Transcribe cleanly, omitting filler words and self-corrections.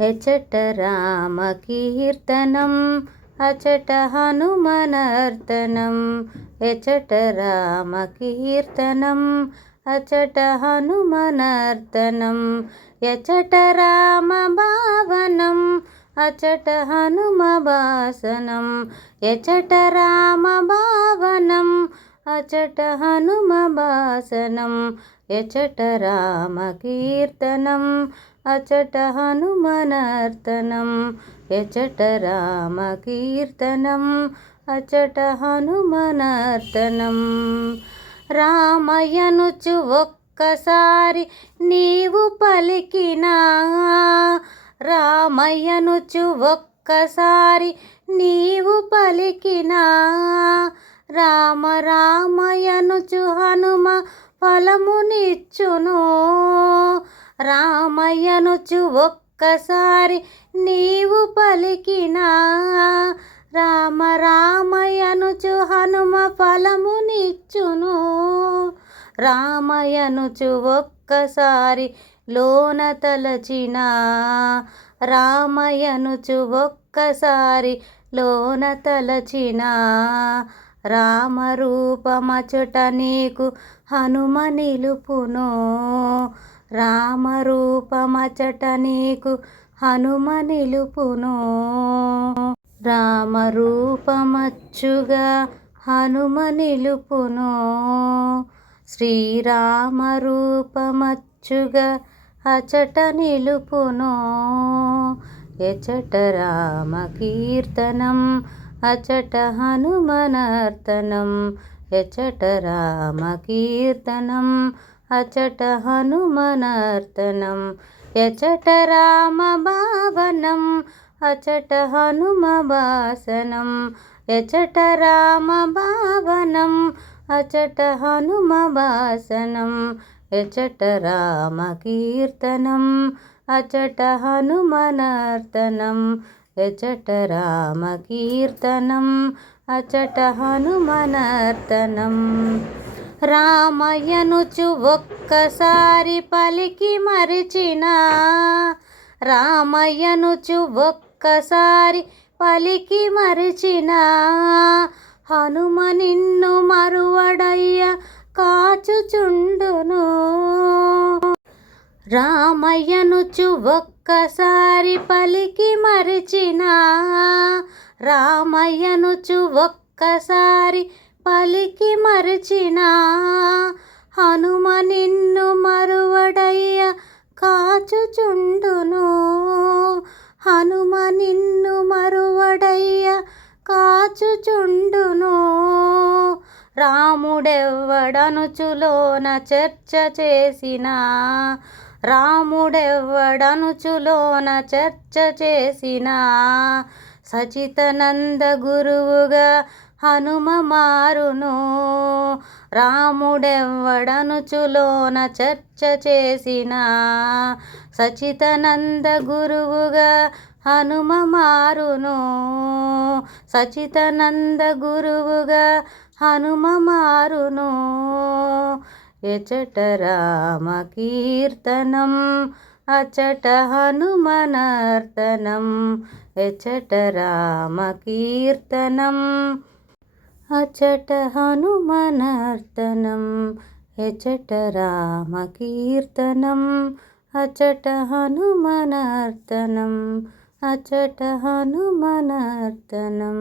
ఎచట రామకీర్తనం అచట హనుమనర్తనం ఎచట రామకీర్తనం అచట హనుమనర్తనం ఎచట రామభావనం అచట హనుమభాసనం ఎచట రామభావనం అచట హనుమభాసనం ఎచట రామకీర్తనం అచట హనుమనర్తనం ఎచట రామకీర్తనం అచట హనుమనర్తనం రామయ్యనుచు ఒక్కసారి నీవు పలికినా రామయ్యనుచు ఒక్కసారి నీవు పలికినా రామ రామయ్యనుచు హనుమ ఫలమునిచ్చును రామయ్యనుచు ఒక్కసారి నీవు పలికినా రామ రామయ్యనుచు హనుమ ఫలమునిచ్చును రామయ్యనుచు ఒక్కసారి లోన తలచిన రామయ్యనుచు ఒక్కసారి లోన తలచిన రామరూపమచుట నీకు హనుమ నిలుపును రామరూపమచట నీకు హనుమ నిలుపును రామరూపమచ్చుగా హనుమ నిలుపును శ్రీరామరూపమచ్చుగా అచట నిలుపును ఎచట రామకీర్తనం అచట హనుమనర్తనం ఎచట రామకీర్తనం అచట హనుమనర్తనం ఎచట రామభావనం అచట హనుమభాసనం ఎచట రామభావనం అచట హనుమభాసనం ఎచట రామకీర్తనం అచట హనుమనర్తనం ఎచట రామకీర్తనం అచట హనుమనర్తనం రామయ్యనుచు ఒక్కసారి పలికి మరిచిన రామయ్యనుచు ఒక్కసారి పలికి మరిచిన హనుమ నిన్ను మరువడయ్య కాచుచుండును రామయ్యనుచు ఒక్కసారి పలికి మరిచిన రామయ్యనుచు ఒక్కసారి పలికి మరిచిన హనుమ నిన్ను మరువడయ్య కాచుచుండును హనుమ నిన్ను మరువడయ్య కాచుచుండును రాముడెవ్వడనుచులోన చర్చ చేసిన రాముడెవ్వడనుచులోన చర్చ చేసిన సచితనంద గురువుగా హనుమ మారును రాముడెవ్వడనుచులోన చర్చ చేసిన సచితనంద గురువుగా హనుమ మారును సచితనంద గురువుగా హనుమ మారును ఎచట రామకీర్తనం అచట హనుమనర్తనం ఎచట రామకీర్తనం అచట హనుమనర్తనం ఎచట రామకీర్తనం అచట హనుమనర్తనం అచట హనుమనర్తనం